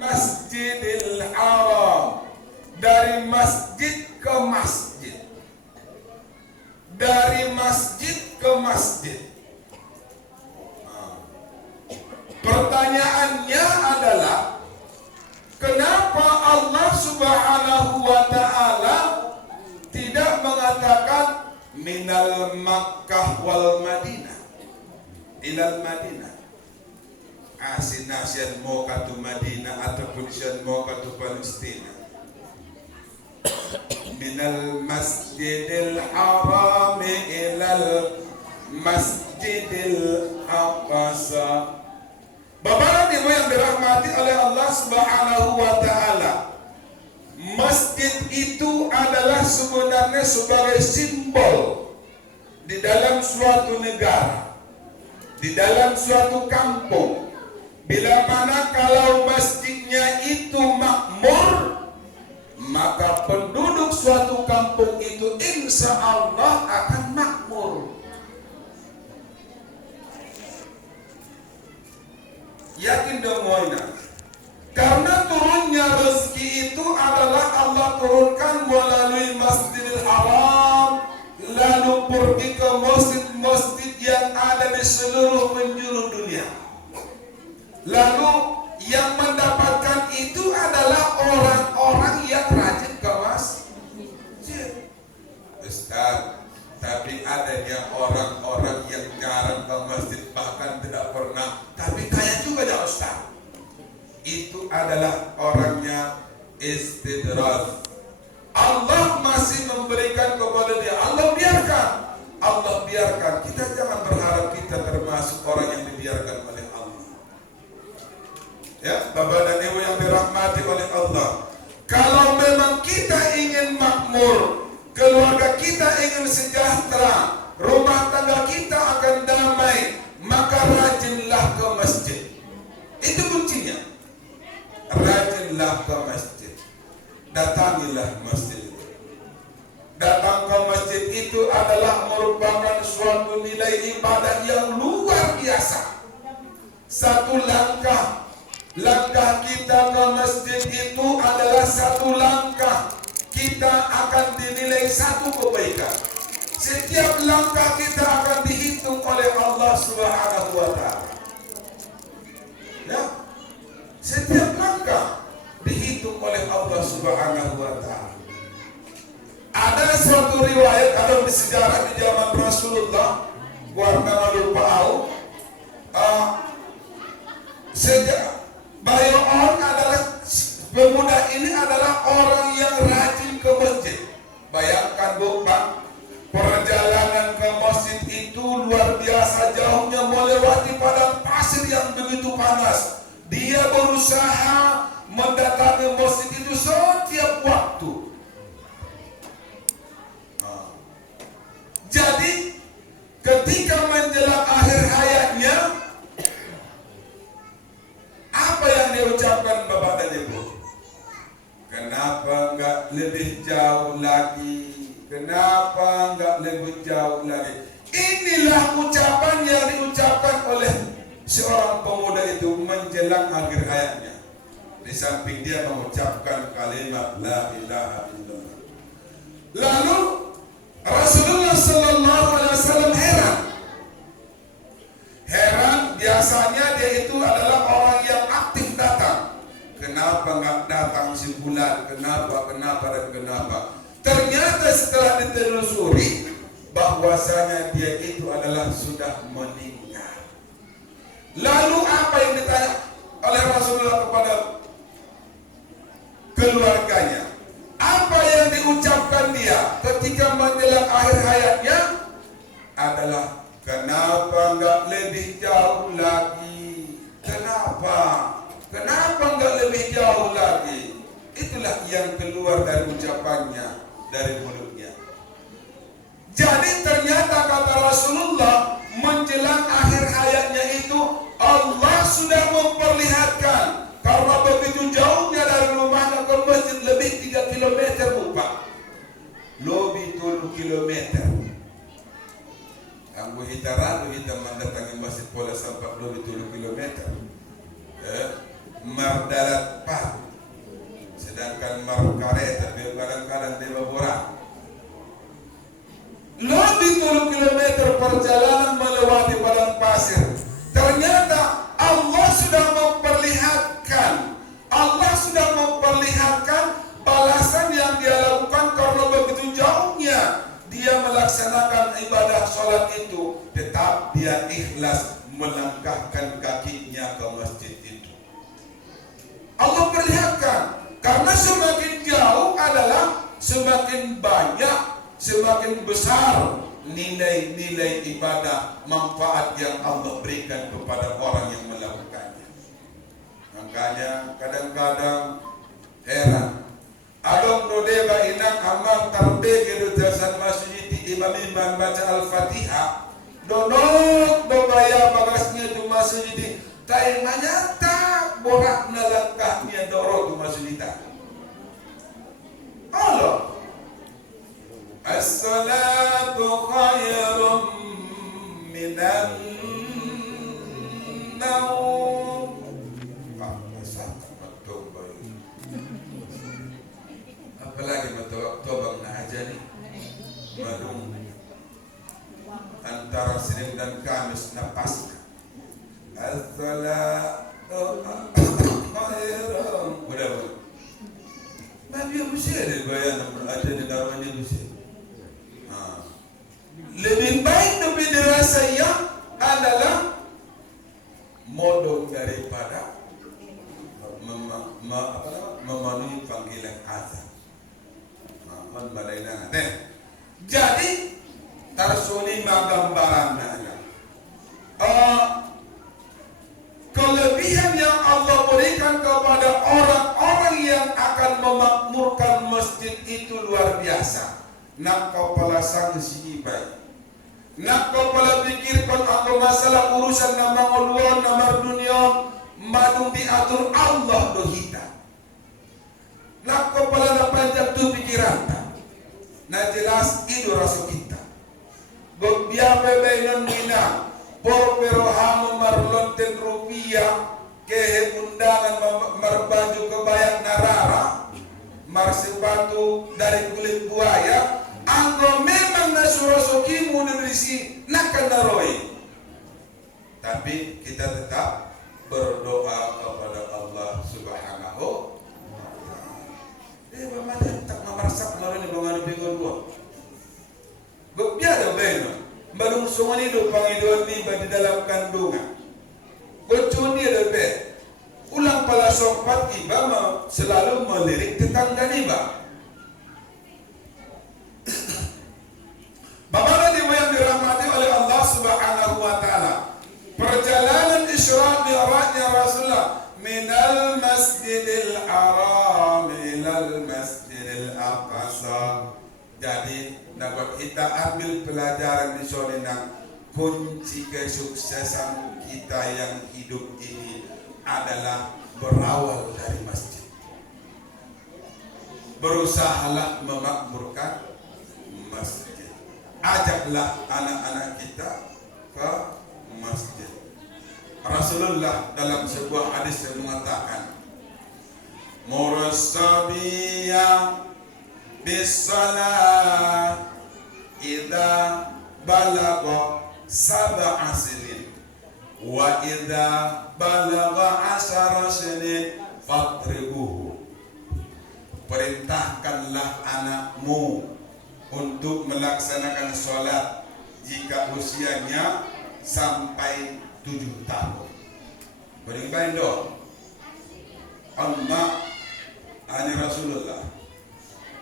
Masjidil Haram, dari masjid ke masjid, dari masjid ke masjid. Pertanyaannya adalah, kenapa Allah Subhanahu wa ta'ala tidak mengatakan minal Makkah wal Madinah ilal Madinah? Asinasian mau katu Madinah ataupun sian mau katu Palestina. Minal Masjidil Haram ilal Masjidil Aqsa. Bapak Ibu yang dirahmati oleh Allah Subhanahu wa ta'ala, masjid itu adalah sebenarnya sebagai simbol di dalam suatu negara, di dalam suatu kampung. Bila mana kalau masjidnya itu makmur, maka penduduk suatu kampung itu insya Allah akan makmur. Yakin dong moina. Karena turunnya rezeki itu adalah Allah turunkan melalui Masjidil Haram, lalu pergi ke masjid-masjid yang ada di seluruh penjuru dunia. Lalu yang mendapatkan itu adalah orang-orang yang rajin ke masjid. Ustaz, tapi adanya orang-orang yang jarang ke masjid, bahkan tidak pernah, tapi kaya juga ya Ustaz. Itu adalah orangnya istidraj. Allah masih memberikan kepada dia. Allah biarkan. Kita jangan berharap kita termasuk orang yang dibiarkan oleh Allah. Ya, Bapak dan Ibu yang dirahmati oleh Allah. Kalau memang kita ingin makmur, keluarga kita ingin sejahtera, rumah tangga kita akan damai, maka rajinlah ke masjid. Itu kuncinya. Rajinlah ke masjid. Datangilah masjid. Datang ke masjid itu adalah merupakan suatu nilai ibadah yang luar biasa. Satu langkah kita ke masjid itu adalah satu langkah. Kita akan dinilai satu kebaikan. Setiap langkah kita akan dihitung oleh Allah Subhanahu wa ta'ala. Ya. Setiap langkah dihitung oleh Allah Subhanahu wa ta'ala. Ada suatu riwayat atau di sejarah di zaman Rasulullah, warna lupa sejak Bayo'on adalah pemuda ini adalah orang yang rajin ke masjid. Bayangkan Bu, Pak, perjalanan ke masjid itu luar biasa jauhnya, melewati padang pasir yang begitu panas. Dia berusaha mendatangi masjid itu setiap waktu. Jadi ketika menjelang akhir hayatnya, apa yang diucapkan Bapak dan Ibu? Kenapa enggak lebih jauh lagi? Kenapa enggak lebih jauh lagi? Inilah ucapan yang diucapkan oleh seorang pemuda itu menjelang akhir hayatnya. Di samping dia mengucapkan kalimat la ilaha illallah. Lalu Rasulullah sallallahu alaihi wasallam heran, biasanya dia itu adalah orang yang aktif datang. Kenapa enggak datang sebulan? Kenapa? Ternyata setelah ditelusuri bahwasanya dia itu adalah sudah meninggal. Lalu apa yang ditanya oleh Rasulullah kepada keluarganya? Apa yang diucapkan dia ketika menjelang akhir hayatnya adalah, kenapa enggak lebih jauh lagi? Kenapa enggak lebih jauh lagi? Itulah yang keluar dari ucapannya, dari mulutnya. Jadi ternyata kata Rasulullah, menjelang akhir hayatnya itu Allah sudah memperlihatkan, karena begitu jauhnya dari rumahnya ke masjid lebih 3 km Pak. Lebih 3 km. Anggo hitaralu kita mendatangi masjid pola sampai lebih 3 km. Mardarat semakin banyak, semakin besar nilai-nilai ibadah, manfaat yang Allah berikan kepada orang yang melakukannya. Makanya kadang-kadang heran, Adong dodeba inak amang tarbege do jasan masjid imam baca Al-Fatihah. Donok dobaya bagasnya tu masjid. Tai manyata borak na langkahnya doro tu masjid. Allah. As-salatu khairum minan naum. Apalagi matobang na aja nih, madung antara Senin dan Kamis na Paskah. As-salatu khairum. Udah. Nabi Musa ada bayan ada di dalam ini Musa. Lebih baik lebih dirasa yang adalah modong daripada memenuhi panggilan azan. Jadi tarsuni magambaran kelebihan yang Allah berikan kepada orang-orang yang akan memakmurkan masjid itu luar biasa. Nak kau pala sang si baik, nak kau pala pikirkan aku masalah urusan nama Allah, nama dunia, madung diatur Allah dohita. Nak kau pala napanjak tu pikiran tak? Na jelas itu rasa kita. Biar dengan mina, por peroham marlonten rupiah, kehe undangan marbaju kebayak narara, marsepatu dari kulit buaya. Anggo memang nasurasokimu nebrisi nakanaroi. Tapi kita tetap berdoa kepada Allah Subhanahu. Bagaimana tak memarsak lawan yang mengaruh bingung gua. Biar beno, balung semua ni do pangiduan ni di dalam kandungan. Bocor ni ada be. Ulang pala sopat iba selalu melirik tetangga iba. Bagaimana dia yang dirahmati oleh Allah Subhanahu wa taala. Perjalanan Isra Mi'rajnya Rasulullah minal Masjidil Haram ilal Masjidil Aqsa. Jadi dapat kita ambil pelajaran di sini nang kunci kesuksesan kita yang hidup ini adalah berawal dari masjid. Berusahalah memakmurkan masjid. Ajaklah anak-anak kita ke masjid. Rasulullah dalam sebuah hadis yang mengatakan, Murasabiyah bis-salat idza balagha sab'a sinin wa idza balagha 10 sinin fatribuhu. Perintahkanlah anakmu untuk melaksanakan sholat jika usianya sampai 7 tahun. Beribadah dong. Amma ani Rasulullah.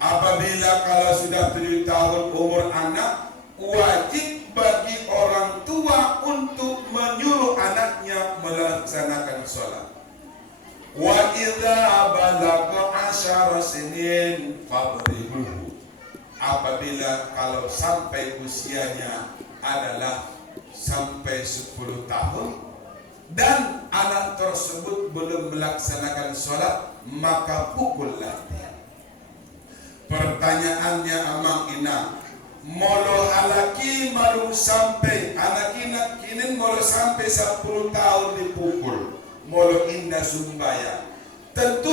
Apabila kalau sudah 7 tahun umur anak, wajib bagi orang tua untuk menyuruh anaknya melaksanakan sholat. Wa idza balagha 10 sinin fadribuhu. Apabila kalau sampai usianya adalah sampai 10 tahun dan anak tersebut belum melaksanakan sholat, maka pukullah dia. Pertanyaannya amang ina, molo halaki malu sampai anak ina kini molo sampai 10 tahun dipukul, molo indah sumbaya. Tentu